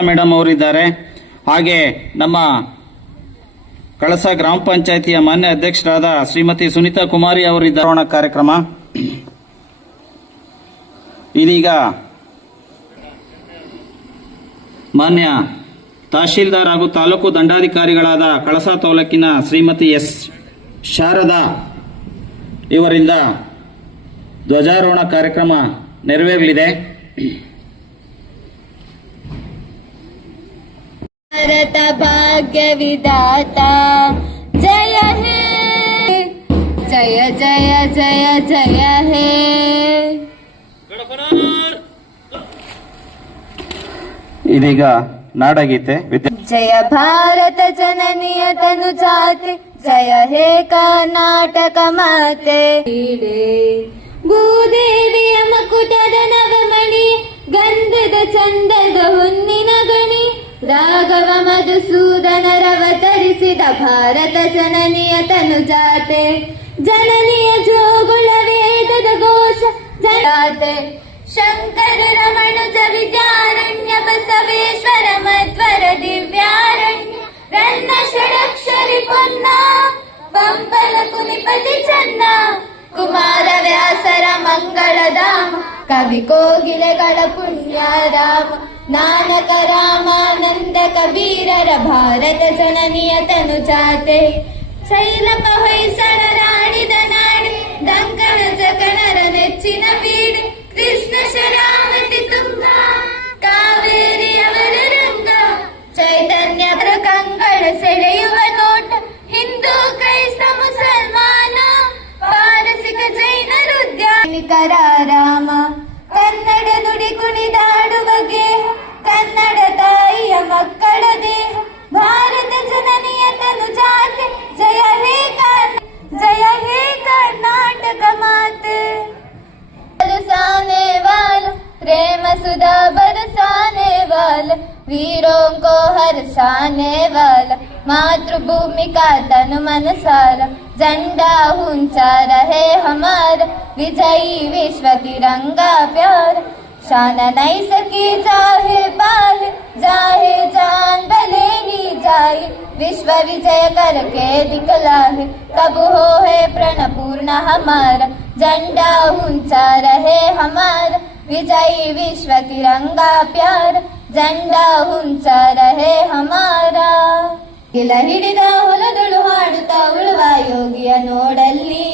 Madam ಅವರಿದ್ದಾರೆ. ಹಾಗೆ ನಮ್ಮ ಕಳಸ ಗ್ರಾಮ ಪಂಚಾಯಿತಿಯ ಮಾನ್ಯ ಅಧ್ಯಕ್ಷರಾದ ಶ್ರೀಮತಿ ಸುನೀತಾ ಕುಮಾರಿ ಅವರಿದ್ದಾರೆ. ಕಾರ್ಯಕ್ರಮ. ಇದೀಗ ಮಾನ್ಯ ತಹಶೀಲ್ದಾರ್ ಹಾಗೂ ತಾಲೂಕು ದಂಡಾಧಿಕಾರಿಗಳಾದ ಕಳಸ ತಾಲೂಕಿನ ಶ್ರೀಮತಿ ಎಸ್ ಶಾರದಾ ಇವರಿಂದ ಧ್ವಜಾರೋಹಣ ಕಾರ್ಯಕ್ರಮ ನೆರವೇರಲಿದೆ. ಭಾರತ ಭಾಗ್ಯ ವಿಧಾತ ಜಯ ಹೇ. ಜಯ ಜಯ ಜಯ ಜಯ ಹೇ. ಇದೀಗ ನಾಡಗೀತೆ ಜಯ ಭಾರತ ಜನನಿಯ ತನು ಜಾತೆ. ಜಯ ಹೇ ಕರ್ನಾಟಕ ಮಾತೆ. ಭೂದೇವಿಯ ಮಕುಟದ ನವಮಣಿ. ಗಂಧದ ಚಂದದ ಹೊನ್ನಿನ ಗಣಿ. ರಾಘವ ಮಧುಸೂದನರವತರಿಸಿದ ಭಾರತ ಜನನಿಯ ತನು ಜಾತೆ ಜನನಿಯ ಜೋಗುಳ ವೇದದ ಘೋಷ ಜಾತೆ ಶಂಕರ ರಮಣುಜ ವಿದ್ಯಾರಣ್ಯ ಬಸವೇಶ್ವರ ಮಧ್ವರ ದಿವ್ಯಾರಣ್ಯ ರನ್ನ ಷಡಕ್ಷರಿ ಪೊನ್ನ ಪಂಪಲ ಕುನಿಪತಿ ಚನ್ನ ಕುಮಾರ ವ್ಯಾಸರ ಮಂಗಳಧಾಮ ಕವಿ ಕೋಗಿಲೆಗಳ ಪುಣ್ಯ ರಾಮ नानक रामानन्द कबीरर भारत जननिय तनु चाते शैलप होयसण राणि दनाणि दङ्कण जकणर नेच्चिन बीडि कृष्ण शरावति तुम्हा कावेरि अवर रङ्ग चैतन्य प्रकङ्गण सेळयुव नोट हिन्दू क्रैस्त मुसलमान पारसिक जैन रुद्या कराराम कन्नड नुडि कुणिदाड हर्षाने वाला मातृभूमि का तन मन सारा झंडा ऊँचा रहे हमारा, विजयी विश्व तिरंगा प्यार। शान नहीं सकी चाहे पाल, जाहे जान भले ही जाए। विश्व विजय करके दिखला है तब हो है प्रण पूर्ण हमारा। झंडा ऊँचा रहे हमारा, विजयी विश्व तिरंगा प्यार। झंडा ऊँचा रहे हमारा ಗಿಲ ಹಿಡಿದ ಹೊಲದಳು ಹಾಡುತ್ತಾ ಉಳುವ ಯೋಗಿಯ ನೋಡಲ್ಲಿ.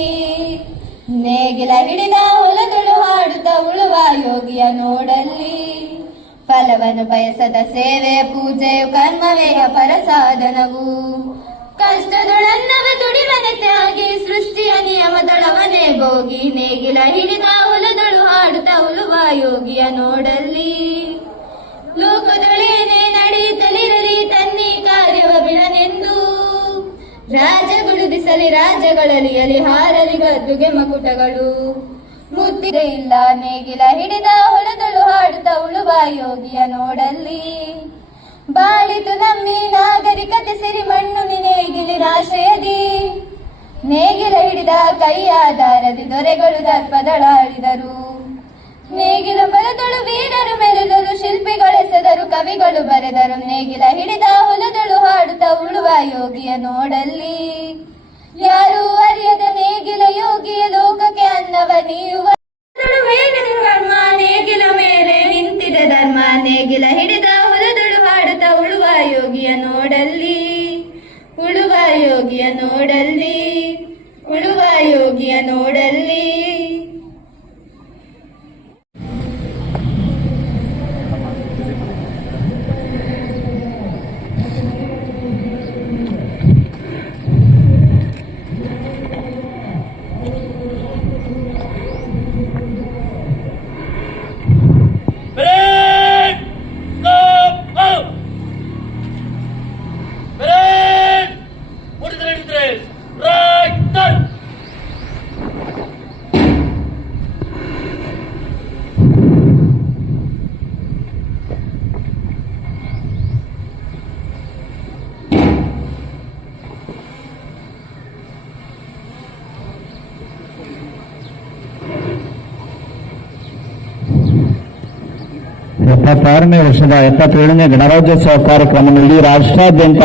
ನೇಗಿಲ ಹಿಡಿದ ಹೊಲದಳು ಹಾಡುತ್ತಾ ಉಳುವ ಯೋಗಿಯ ನೋಡಲ್ಲಿ. ಫಲವನ್ನು ಬಯಸದ ಸೇವೆ, ಪೂಜೆ ಕರ್ಮವೇ ಅಪರ ಸಾಧನವು ಕಷ್ಟದೊಳನ್ನವ ದುಡಿಮನೆ ತ್ಯಾಗಿ, ಸೃಷ್ಟಿಯ ನಿಯಮದೊಳವನೆ ಬೋಗಿ ನೇಗಿಲ ಹಿಡಿದ ಹೊಲದಳು ಹಾಡುತ್ತಾ ಉಳುವ ಯೋಗಿಯ ನೋಡಲ್ಲಿ. ಲೋಕದೊಳೇನೆ ನಡೆಯುತ್ತಲಿರಲಿ ಕಾರ್ಯವ ಬಿಡನೆಂದು? ರಾಜಗುಳುದಿಸಲಿ ರಾಜಗಳಲಿಯಲಿ ಹಾರಲಿ ಗದ್ದುಗೆ ಮಕುಟಗಳು ಮುದ್ದಿದೆ ಇಲ್ಲ ನೇಗಿಲ ಹಿಡಿದ ಹೊಲದಳು ಹಾಡುತ್ತ ಉಳುವ ಯೋಗಿಯ ನೋಡಲ್ಲಿ. ಬಾಳಿತು ನಮ್ಮಿ ನಾಗರಿಕತೆ ಸಿರಿ ಮಣ್ಣು ನೇಗಿಲಿನಾಶ್ರಯದಿ ನೇಗಿಲ ಹಿಡಿದ ಕೈಯಾಧಾರದಿ ದೊರೆಗಳು ದರ್ಪದಳಾಡಿದರು. ನೇಗಿಲ ಬಲದಳು ವೀರರು ಮೆರೆದರು, ಶಿಲ್ಪಿಗಳೆಸೆದರು, ಕವಿಗಳು ಬರೆದರು. ನೇಗಿಲ ಹಿಡಿದ ಹುಲದಳು ಹಾಡುತ್ತಾ ಉಳುವ ಯೋಗಿಯ ನೋಡಲ್ಲಿ. ಯಾರು ಅರಿಯದ ನೇಗಿಲ ಯೋಗಿಯ ಲೋಕಕ್ಕೆ ಅನ್ನವ ನೀಯುವ ಧರ್ಮ, ನೇಗಿಲ ಮೇಲೆ ನಿಂತಿದೆ ಧರ್ಮ. ನೇಗಿಲ ಹಿಡಿದ ಹುಲದಳು ಹಾಡುತ್ತಾ ಉಳುವ ಯೋಗಿಯ ನೋಡಲ್ಲಿ. ಉಳುವ ಯೋಗಿಯ ನೋಡಲ್ಲಿ. ಎಪ್ಪತ್ತಾರನೇ ವರ್ಷದ ಎಪ್ಪತ್ತೇಳನೇ ಗಣರಾಜ್ಯೋತ್ಸವ ಕಾರ್ಯಕ್ರಮದಲ್ಲಿ ರಾಷ್ಟ್ರಾದ್ಯಂತ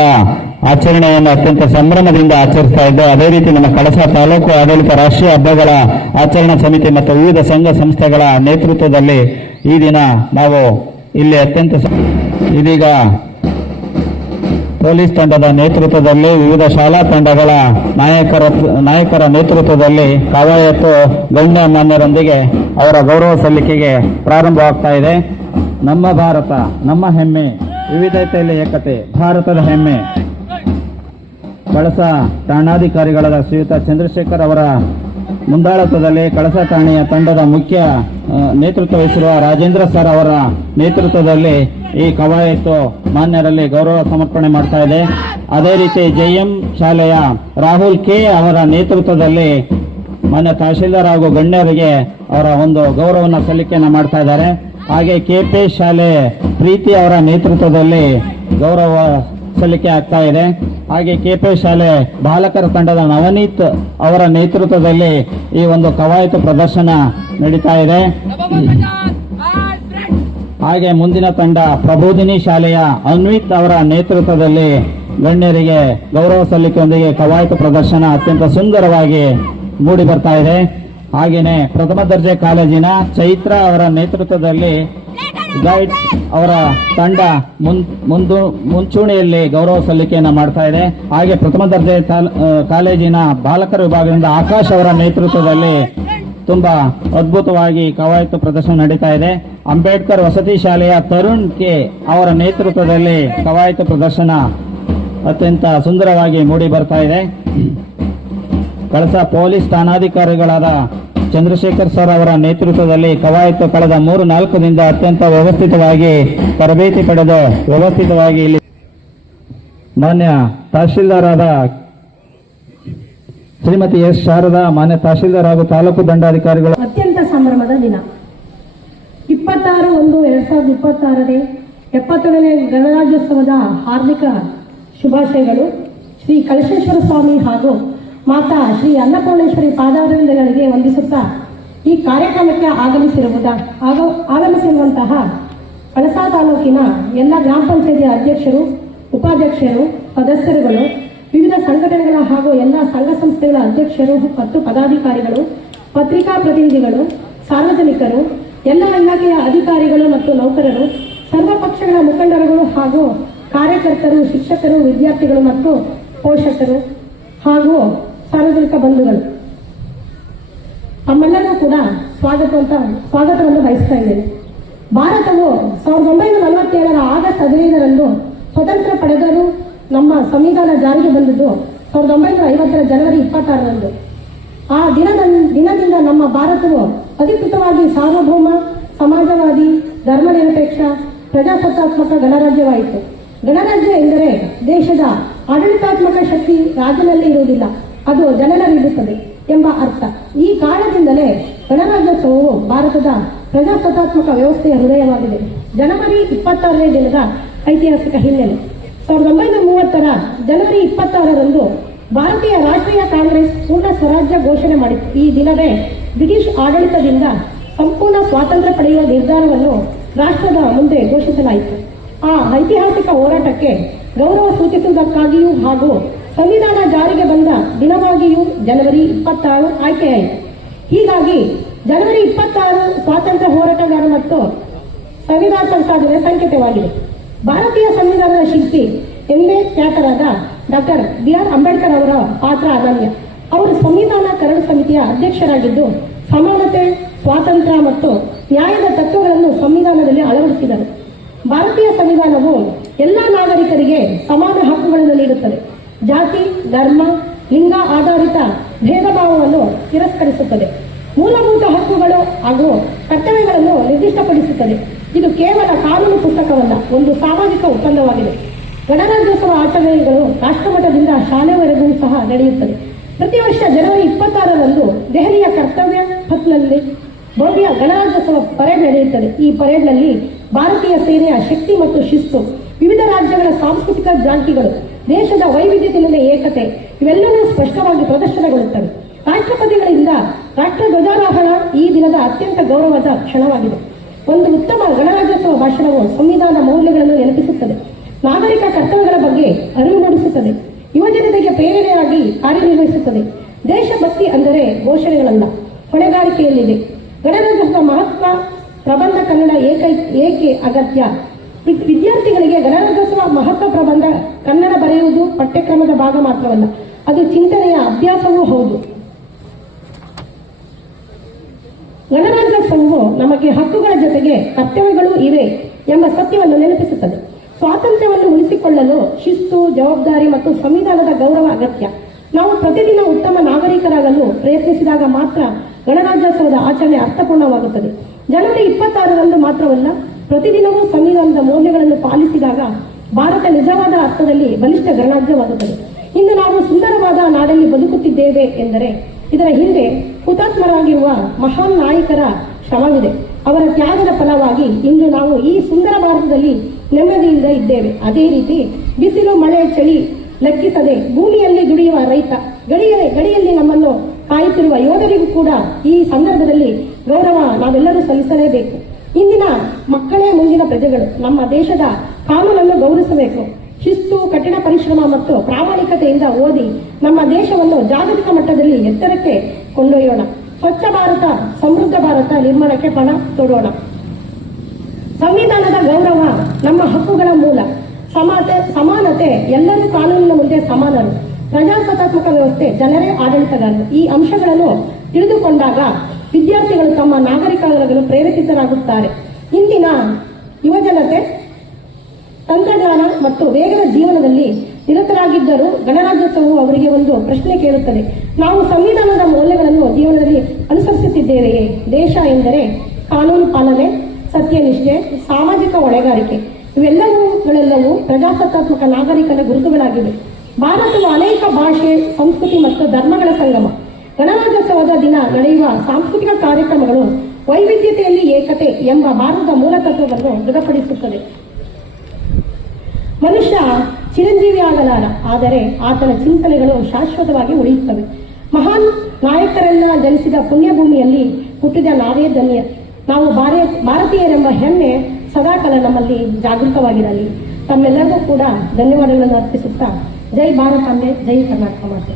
ಆಚರಣೆಯನ್ನು ಅತ್ಯಂತ ಸಂಭ್ರಮದಿಂದ ಆಚರಿಸ್ತಾ ಇದ್ದು. ಅದೇ ರೀತಿ ನಮ್ಮ ಕಳಸ ತಾಲೂಕು ಆಡಳಿತ ರಾಷ್ಟ್ರೀಯ ಹಬ್ಬಗಳ ಆಚರಣಾ ಸಮಿತಿ ಮತ್ತು ವಿವಿಧ ಸಂಘ ಸಂಸ್ಥೆಗಳ ನೇತೃತ್ವದಲ್ಲಿ ಈ ದಿನ ನಾವು ಇಲ್ಲಿ ಅತ್ಯಂತ ಇದೀಗ ಪೊಲೀಸ್ ತಂಡದ ನೇತೃತ್ವದಲ್ಲಿ ವಿವಿಧ ಶಾಲಾ ತಂಡಗಳ ನಾಯಕರ ನಾಯಕರ ನೇತೃತ್ವದಲ್ಲಿ ಕವಾಯತ್ತು ಗಣ್ಯ ಮಾನ್ಯರೊಂದಿಗೆ ಅವರ ಗೌರವ ಸಲ್ಲಿಕೆಗೆ ಪ್ರಾರಂಭವಾಗ್ತಾ ಇದೆ. ನಮ್ಮ ಭಾರತ, ನಮ್ಮ ಹೆಮ್ಮೆ, ವಿವಿಧತೆಯಲ್ಲಿ ಏಕತೆ, ಭಾರತದ ಹೆಮ್ಮೆ. ಕಳಸ ಠಾಣಾಧಿಕಾರಿಗಳಾದ ಶ್ರೀಯುತ ಚಂದ್ರಶೇಖರ್ ಅವರ ಮುಂದಾಳತ್ವದಲ್ಲಿ ಕಳಸ ಠಾಣೆಯ ತಂಡದ ಮುಖ್ಯ ನೇತೃತ್ವ ವಹಿಸಿರುವ ರಾಜೇಂದ್ರ ಸರ್ ಅವರ ನೇತೃತ್ವದಲ್ಲಿ ಈ ಕವಾಯತು ಮಾನ್ಯರಲ್ಲಿ ಗೌರವ ಸಮರ್ಪಣೆ ಮಾಡ್ತಾ ಇದೆ. ಅದೇ ರೀತಿ ಜೆಎಂ ಶಾಲೆಯ ರಾಹುಲ್ ಕೆ ಅವರ ನೇತೃತ್ವದಲ್ಲಿ ಮಾನ್ಯ ತಹಶೀಲ್ದಾರ್ ಹಾಗೂ ಗಣ್ಯರಿಗೆ ಅವರ ಒಂದು ಗೌರವವನ್ನು ಸಲ್ಲಿಕೆಯನ್ನು ಮಾಡ್ತಾ ಇದ್ದಾರೆ. ಹಾಗೆ ಕೆಪಿ ಶಾಲೆ ಪ್ರೀತಿ ಅವರ ನೇತೃತ್ವದಲ್ಲಿ ಗೌರವ ಸಲ್ಲಿಕೆ ಆಗ್ತಾ ಇದೆ. ಹಾಗೆ ಕೆಪಿ ಶಾಲೆ ಬಾಲಕರ ತಂಡದ ನವನೀತ್ ಅವರ ನೇತೃತ್ವದಲ್ಲಿ ಈ ಒಂದು ಕವಾಯತು ಪ್ರದರ್ಶನ ನಡೀತಾ ಇದೆ. ಹಾಗೆ ಮುಂದಿನ ತಂಡ ಪ್ರಬೋಧಿನಿ ಶಾಲೆಯ ಅನ್ವಿತ್ ಅವರ ನೇತೃತ್ವದಲ್ಲಿ ಗಣ್ಯರಿಗೆ ಗೌರವ ಸಲ್ಲಿಕೆಯೊಂದಿಗೆ ಕವಾಯತು ಪ್ರದರ್ಶನ ಅತ್ಯಂತ ಸುಂದರವಾಗಿ ಮೂಡಿ ಬರ್ತಾ ಇದೆ. ಹಾಗೇನೆ ಪ್ರಥಮ ದರ್ಜೆ ಕಾಲೇಜಿನ ಚೈತ್ರ ಅವರ ನೇತೃತ್ವದಲ್ಲಿ ಗೈಡ್ ಅವರ ತಂಡ ಮುಂದು, ಮುಂಚೂಣಿಯಲ್ಲಿ ಗೌರವ ಸಲ್ಲಿಕೆಯನ್ನು ಮಾಡ್ತಾ ಇದೆ. ಹಾಗೆ ಪ್ರಥಮ ದರ್ಜೆ ಕಾಲ್- ಕಾಲೇಜಿನ ಬಾಲಕರ ವಿಭಾಗದಿಂದ ಆಕಾಶ್ ಅವರ ನೇತೃತ್ವದಲ್ಲಿ ತುಂಬಾ ಅದ್ಭುತವಾಗಿ ಕವಾಯತು ಪ್ರದರ್ಶನ ನಡೀತಾ ಇದೆ. ಅಂಬೇಡ್ಕರ್ ವಸತಿ ಶಾಲೆಯ ತರುಣ್ ಕೆ ಅವರ ನೇತೃತ್ವದಲ್ಲಿ ಕವಾಯತು ಪ್ರದರ್ಶನ ಅತ್ಯಂತ ಸುಂದರವಾಗಿ ಮೂಡಿ ಬರ್ತಾ ಇದೆ. ಕಳಸ ಪೊಲೀಸ್ ಠಾಣಾಧಿಕಾರಿಗಳಾದ ಚಂದ್ರಶೇಖರ್ ಸರ್ ಅವರ ನೇತೃತ್ವದಲ್ಲಿ ಕವಾಯತು ಕಳೆದ ಮೂರು ನಾಲ್ಕು ದಿನದ ಅತ್ಯಂತ ವ್ಯವಸ್ಥಿತವಾಗಿ ತರಬೇತಿ ಪಡೆದು ವ್ಯವಸ್ಥಿತವಾಗಿ ಇಲ್ಲಿ ಮಾನ್ಯ ತಹಶೀಲ್ದಾರಾದ ಶ್ರೀಮತಿ ಎಸ್ ಶಾರದಾ, ಮಾನ್ಯ ತಹಶೀಲ್ದಾರ್ ಹಾಗೂ ತಾಲೂಕು ದಂಡಾಧಿಕಾರಿಗಳು. ಅತ್ಯಂತ ಸಂಭ್ರಮದ ದಿನ. ಇಪ್ಪತ್ತಾರು ಒಂದು ಎರಡ್ ಸಾವಿರದ ಇಪ್ಪತ್ತಾರನೇ ಎಪ್ಪತ್ತೊಂದನೇ ಗಣರಾಜ್ಯೋತ್ಸವದ ಹಾರ್ದಿಕ ಶುಭಾಶಯಗಳು. ಶ್ರೀ ಕಳಶೇಶ್ವರ ಸ್ವಾಮಿ ಹಾಗೂ ಮಾತಾ ಶ್ರೀ ಅನ್ನಪೂರ್ಣೇಶ್ವರಿ ಪಾದಾರವಿಂದಗಳಿಗೆ ವಂದಿಸುತ್ತಾ ಈ ಕಾರ್ಯಕ್ರಮಕ್ಕೆ ಆಗಮಿಸಿರುವುದ ಆಗ- ಆಗಮಿಸಿರುವಂತಹ ಕಳಸಾ ತಾಲೂಕಿನ ಎಲ್ಲ ಗ್ರಾಮ ಪಂಚಾಯತಿ ಅಧ್ಯಕ್ಷರು, ಉಪಾಧ್ಯಕ್ಷರು, ಸದಸ್ಯರುಗಳು, ವಿವಿಧ ಸಂಘಟನೆಗಳ ಹಾಗೂ ಎಲ್ಲ ಸಂಘ ಸಂಸ್ಥೆಗಳ ಅಧ್ಯಕ್ಷರು ಮತ್ತು ಪದಾಧಿಕಾರಿಗಳು, ಪತ್ರಿಕಾ ಪ್ರತಿನಿಧಿಗಳು, ಸಾರ್ವಜನಿಕರು, ಎಲ್ಲ ಇಲಾಖೆಯ ಅಧಿಕಾರಿಗಳು ಮತ್ತು ನೌಕರರು, ಸರ್ವ ಪಕ್ಷಗಳ ಮುಖಂಡರುಗಳು ಹಾಗೂ ಕಾರ್ಯಕರ್ತರು, ಶಿಕ್ಷಕರು, ವಿದ್ಯಾರ್ಥಿಗಳು ಮತ್ತು ಪೋಷಕರು ಹಾಗೂ ಸಾರ್ವಜನಿಕ ಬಂಧುಗಳು. ತಮ್ಮೆಲ್ಲರೂ ಕೂಡ ಸ್ವಾಗತ ಸ್ವಾಗತವನ್ನು ಬಯಸ್ತಾ ಇದ್ದೇನೆ. ಭಾರತವು ಸಾವಿರದ ಒಂಬೈನೂರ ನಲವತ್ತೇಳರ ಆಗಸ್ಟ್ ಹದಿನೈದರಂದು ಸ್ವತಂತ್ರ ಪಡೆದರು ನಮ್ಮ ಸಂವಿಧಾನ ಜಾರಿಗೆ ಬಂದದ್ದು ಸಾವಿರದ ಒಂಬೈನೂರ ಐವತ್ತರ ಜನವರಿ ಇಪ್ಪತ್ತಾರರಂದು. ಆ ದಿನದ, ದಿನದಿಂದ ನಮ್ಮ ಭಾರತವು ಅಧಿಕೃತವಾಗಿ ಸಾರ್ವಭೌಮ, ಸಮಾಜವಾದಿ, ಧರ್ಮನಿರಪೇಕ್ಷ, ಪ್ರಜಾಸತ್ತಾತ್ಮಕ ಗಣರಾಜ್ಯವಾಯಿತು. ಗಣರಾಜ್ಯ ಎಂದರೆ ದೇಶದ ಆಡಳಿತಾತ್ಮಕ ಶಕ್ತಿ ರಾಜನಲ್ಲಿ ಇರುವುದಿಲ್ಲ. ಅದು ಜನನವಿರುತ್ತದೆ ಎಂಬ ಅರ್ಥ. ಈ ಕಾರಣದಿಂದಲೇ ಗಣರಾಜ್ಯೋತ್ಸವವು ಭಾರತದ ಪ್ರಜಾಸತ್ತಾತ್ಮಕ ವ್ಯವಸ್ಥೆಯ ಹೃದಯವಾಗಿದೆ. ಜನವರಿ ಇಪ್ಪತ್ತಾರನೇ ದಿನದ ಐತಿಹಾಸಿಕ ಹಿನ್ನೆಲೆ. ಸಾವಿರದ ಒಂಬೈನೂರ ಮೂವತ್ತರ ಜನವರಿ ಇಪ್ಪತ್ತಾರರಂದು ಭಾರತೀಯ ರಾಷ್ಟ್ರೀಯ ಕಾಂಗ್ರೆಸ್ ಪೂರ್ಣ ಸ್ವರಾಜ್ಯ ಘೋಷಣೆ ಮಾಡಿತ್ತು. ಈ ದಿನವೇ ಬ್ರಿಟಿಷ್ ಆಡಳಿತದಿಂದ ಸಂಪೂರ್ಣ ಸ್ವಾತಂತ್ರ್ಯ ಪಡೆಯುವ ನಿರ್ಧಾರವನ್ನು ರಾಷ್ಟ್ರದ ಮುಂದೆ ಘೋಷಿಸಲಾಯಿತು. ಆ ಐತಿಹಾಸಿಕ ಹೋರಾಟಕ್ಕೆ ಗೌರವ ಸೂಚಿಸುವುದಕ್ಕಾಗಿಯೂ ಹಾಗೂ ಸಂವಿಧಾನ ಜಾರಿಗೆ ಬಂದ ದಿನವಾಗಿಯೂ ಜನವರಿ ಇಪ್ಪತ್ತಾರು ಆಯ್ಕೆಯಾಯಿತು ಹೀಗಾಗಿ ಜನವರಿ ಇಪ್ಪತ್ತಾರು ಸ್ವಾತಂತ್ರ್ಯ ಹೋರಾಟಗಾರ ಮತ್ತು ಸಂವಿಧಾನ ಸಂಸಾಧನೆ ಸಂಕೇತವಾಗಿದೆ. ಭಾರತೀಯ ಸಂವಿಧಾನದ ಶಿಲ್ಪಿ ಎಂದೇ ಖ್ಯಾತರಾದ ಡಾಕ್ಟರ್ ಬಿ ಆರ್ ಅಂಬೇಡ್ಕರ್ ಅವರ ಪಾತ್ರ ಅನನ್ಯ. ಅವರು ಸಂವಿಧಾನ ಕರಡು ಸಮಿತಿಯ ಅಧ್ಯಕ್ಷರಾಗಿದ್ದು ಸಮಾನತೆ, ಸ್ವಾತಂತ್ರ್ಯ ಮತ್ತು ನ್ಯಾಯದ ತತ್ವಗಳನ್ನು ಸಂವಿಧಾನದಲ್ಲಿ ಅಳವಡಿಸಿದರು. ಭಾರತೀಯ ಸಂವಿಧಾನವು ಎಲ್ಲ ನಾಗರಿಕರಿಗೆ ಸಮಾನ ಹಕ್ಕುಗಳನ್ನು ನೀಡುತ್ತದೆ. ಜಾತಿ, ಧರ್ಮ, ಲಿಂಗ ಆಧಾರಿತ ಭೇದ ಭಾವವನ್ನು ತಿರಸ್ಕರಿಸುತ್ತದೆ. ಮೂಲಭೂತ ಹಕ್ಕುಗಳು ಹಾಗೂ ಕರ್ತವ್ಯಗಳನ್ನು ನಿರ್ದಿಷ್ಟಪಡಿಸುತ್ತದೆ. ಇದು ಕೇವಲ ಕಾನೂನು ಪುಸ್ತಕವಲ್ಲ, ಒಂದು ಸಾಮಾಜಿಕ ಒಪ್ಪಂದವಾಗಿದೆ. ಗಣರಾಜ್ಯೋತ್ಸವ ಆಚರಣೆಗಳು ರಾಷ್ಟ್ರಮಟ್ಟದಿಂದ ಶಾಲೆವರೆಗೂ ಸಹ ನಡೆಯುತ್ತದೆ ಪ್ರತಿ ವರ್ಷ ಜನವರಿ ಇಪ್ಪತ್ತಾರರಂದು ದೆಹಲಿಯ ಕರ್ತವ್ಯ ಪಥ್ನಲ್ಲಿ ಭವ್ಯ ಗಣರಾಜ್ಯೋತ್ಸವ ಪರೇಡ್ ನಡೆಯುತ್ತದೆ. ಈ ಪರೇಡ್ನಲ್ಲಿ ಭಾರತೀಯ ಸೇನೆಯ ಶಕ್ತಿ ಮತ್ತು ಶಿಸ್ತು, ವಿವಿಧ ರಾಜ್ಯಗಳ ಸಾಂಸ್ಕೃತಿಕ ಜಾಂಟಿಗಳು ದೇಶದ ವೈವಿಧ್ಯತೆಯಲ್ಲಿ ಏಕತೆ, ಇವೆಲ್ಲವೂ ಸ್ಪಷ್ಟವಾಗಿ ಪ್ರದರ್ಶನಗೊಳ್ಳುತ್ತವೆ. ರಾಷ್ಟ್ರಪತಿಗಳಿಂದ ರಾಷ್ಟ್ರ ಧ್ವಜಾರೋಹಣ ಈ ದಿನದ ಅತ್ಯಂತ ಗೌರವದ ಕ್ಷಣವಾಗಿದೆ. ಒಂದು ಉತ್ತಮ ಗಣರಾಜ್ಯೋತ್ಸವ ಭಾಷಣವು ಸಂವಿಧಾನ ಮೌಲ್ಯಗಳನ್ನು ನೆನಪಿಸುತ್ತದೆ. ನಾಗರಿಕ ಕರ್ತವ್ಯಗಳ ಬಗ್ಗೆ ಅರಿವು ಮೂಡಿಸುತ್ತದೆ. ಯುವಜನತೆಗೆ ಪ್ರೇರಣೆಯಾಗಿ ಕಾರ್ಯನಿರ್ವಹಿಸುತ್ತದೆ. ದೇಶಭಕ್ತಿ ಅಂದರೆ ಘೋಷಣೆಗಳಲ್ಲ, ಹೊಣೆಗಾರಿಕೆಯಲ್ಲಿದೆ. ಗಣರಾಜ್ಯೋತ್ಸವ ಮಹತ್ವ, ಪ್ರಬಂಧ ಕನ್ನಡ ಏಕೈ ಏಕೆ ಅಗತ್ಯ? ವಿದ್ಯಾರ್ಥಿಗಳಿಗೆ ಗಣರಾಜ್ಯೋತ್ಸವ ಮಹತ್ವ ಪ್ರಬಂಧ, ಕನ್ನಡ ಬರೆಯುವುದು ಪಠ್ಯಕ್ರಮದ ಭಾಗ ಮಾತ್ರವಲ್ಲ, ಅದು ಚಿಂತನೆಯ ಅಭ್ಯಾಸವೂ ಹೌದು. ಗಣರಾಜ್ಯೋತ್ಸವವು ನಮಗೆ ಹಕ್ಕುಗಳ ಜೊತೆಗೆ ಕರ್ತವ್ಯಗಳು ಇವೆ ಎಂಬ ಸತ್ಯವನ್ನು ನೆನಪಿಸುತ್ತದೆ. ಸ್ವಾತಂತ್ರ್ಯವನ್ನು ಉಳಿಸಿಕೊಳ್ಳಲು ಶಿಸ್ತು, ಜವಾಬ್ದಾರಿ ಮತ್ತು ಸಂವಿಧಾನದ ಗೌರವ ಅಗತ್ಯ. ನಾವು ಪ್ರತಿದಿನ ಉತ್ತಮ ನಾಗರಿಕರಾಗಲು ಪ್ರಯತ್ನಿಸಿದಾಗ ಮಾತ್ರ ಗಣರಾಜ್ಯೋತ್ಸವದ ಆಚರಣೆ ಅರ್ಥಪೂರ್ಣವಾಗುತ್ತದೆ. ಜನವರಿ ಇಪ್ಪತ್ತಾರರಂದು ಮಾತ್ರವಲ್ಲ ಪ್ರತಿದಿನವೂ ಸಂವಿಧಾನದ ಮೌಲ್ಯಗಳನ್ನು ಪಾಲಿಸಿದಾಗ ಭಾರತ ನಿಜವಾದ ಅರ್ಥದಲ್ಲಿ ಬಲಿಷ್ಠ ಗಣರಾಜ್ಯವಾಗುತ್ತದೆ. ಇಂದು ನಾವು ಸುಂದರವಾದ ನಾಡಲ್ಲಿ ಬದುಕುತ್ತಿದ್ದೇವೆ ಎಂದರೆ ಇದರ ಹಿಂದೆ ಹುತಾತ್ಮರಾಗಿರುವ ಮಹಾನ್ ನಾಯಕರ ಶ್ರಮವಿದೆ. ಅವರ ತ್ಯಾಗದ ಫಲವಾಗಿ ಇಂದು ನಾವು ಈ ಸುಂದರ ಭಾರತದಲ್ಲಿ ನೆಮ್ಮದಿಯಿಂದ ಇದ್ದೇವೆ. ಅದೇ ರೀತಿ ಬಿಸಿಲು, ಮಳೆ, ಚಳಿ ಲೆಕ್ಕಿಸದೆ ಭೂಮಿಯಲ್ಲಿ ದುಡಿಯುವ ರೈತ, ಗಡಿಯ ಗಡಿಯಲ್ಲಿ ನಮ್ಮನ್ನು ಕಾಯುತ್ತಿರುವ ಯೋಧರಿಗೂ ಕೂಡ ಈ ಸಂದರ್ಭದಲ್ಲಿ ಗೌರವ ನಾವೆಲ್ಲರೂ ಸಲ್ಲಿಸಲೇಬೇಕು. ಇಂದಿನ ಮಕ್ಕಳೇ ಮುಂದಿನ ಪ್ರಜೆಗಳು, ನಮ್ಮ ದೇಶದ ಕಾನೂನನ್ನು ಗೌರವಿಸಬೇಕು. ಶಿಸ್ತು, ಕಠಿಣ ಪರಿಶ್ರಮ ಮತ್ತು ಪ್ರಾಮಾಣಿಕತೆಯಿಂದ ಓದಿ ನಮ್ಮ ದೇಶವನ್ನು ಜಾಗತಿಕ ಮಟ್ಟದಲ್ಲಿ ಎತ್ತರಕ್ಕೆ ಕೊಂಡೊಯ್ಯೋಣ. ಸ್ವಚ್ಛ ಭಾರತ, ಸಮೃದ್ಧ ಭಾರತ ನಿರ್ಮಾಣಕ್ಕೆ ಪಣ ತೊಡೋಣ. ಸಂವಿಧಾನದ ಗೌರವ ನಮ್ಮ ಹಕ್ಕುಗಳ ಮೂಲ. ಸಮಾತೆ ಸಮಾನತೆ ಎಲ್ಲರೂ ಕಾನೂನಿನ ಮುಂದೆ ಸಮಾನರು. ಪ್ರಜಾಸತ್ತಾತ್ಮಕ ವ್ಯವಸ್ಥೆ ಜನರೇ ಆಡಳಿತಗಾರರು. ಈ ಅಂಶಗಳನ್ನು ತಿಳಿದುಕೊಂಡಾಗ ವಿದ್ಯಾರ್ಥಿಗಳು ತಮ್ಮ ನಾಗರಿಕರಾಗಲು ಪ್ರೇರೇಪಿತರಾಗುತ್ತಾರೆ. ಇಂದಿನ ಯುವಜನತೆ ತಂತ್ರಜ್ಞಾನ ಮತ್ತು ವೇಗದ ಜೀವನದಲ್ಲಿ ನಿರತರಾಗಿದ್ದರೂ ಗಣರಾಜ್ಯೋತ್ಸವವು ಅವರಿಗೆ ಒಂದು ಪ್ರಶ್ನೆ ಕೇಳುತ್ತದೆ. ನಾವು ಸಂವಿಧಾನದ ಮೌಲ್ಯಗಳನ್ನು ಜೀವನದಲ್ಲಿ ಅನುಸರಿಸುತ್ತಿದ್ದೇವೆಯೇ? ದೇಶ ಎಂದರೆ ಕಾನೂನು ಪಾಲನೆ, ಸತ್ಯನಿಷ್ಠೆ, ಸಾಮಾಜಿಕ ಹೊಣೆಗಾರಿಕೆ. ಇವೆಲ್ಲವುಗಳೆಲ್ಲವೂ ಪ್ರಜಾಸತ್ತಾತ್ಮಕ ನಾಗರಿಕರ ಗುರುತುಗಳಾಗಿವೆ. ಭಾರತವು ಅನೇಕ ಭಾಷೆ, ಸಂಸ್ಕೃತಿ ಮತ್ತು ಧರ್ಮಗಳ ಸಂಗಮ. ಗಣರಾಜ್ಯೋತ್ಸವದ ದಿನ ನಡೆಯುವ ಸಾಂಸ್ಕೃತಿಕ ಕಾರ್ಯಕ್ರಮಗಳು ವೈವಿಧ್ಯತೆಯಲ್ಲಿ ಏಕತೆ ಎಂಬ ಭಾರತದ ಮೂಲತತ್ವವನ್ನು ದೃಢಪಡಿಸುತ್ತದೆ. ಮನುಷ್ಯ ಚಿರಂಜೀವಿ ಆಗಲಾರ, ಆದರೆ ಆತನ ಚಿಂತನೆಗಳು ಶಾಶ್ವತವಾಗಿ ಉಳಿಯುತ್ತವೆ. ಮಹಾನ್ ನಾಯಕರೆಲ್ಲ ಜನಿಸಿದ ಪುಣ್ಯಭೂಮಿಯಲ್ಲಿ ಹುಟ್ಟಿದ ನಾವೇ ಧನ್ಯ. ನಾವು ಭಾರತ ಭಾರತೀಯರೆಂಬ ಹೆಮ್ಮೆ ಸದಾಕಾಲ ನಮ್ಮಲ್ಲಿ ಜಾಗೃತವಾಗಿರಲಿ. ತಮ್ಮೆಲ್ಲರಿಗೂ ಕೂಡ ಧನ್ಯವಾದಗಳನ್ನು ಅರ್ಪಿಸುತ್ತಾ, ಜೈ ಭಾರತಾಂಬೆ ಜೈ ಕರ್ನಾಟಕ ಮಾತೆ.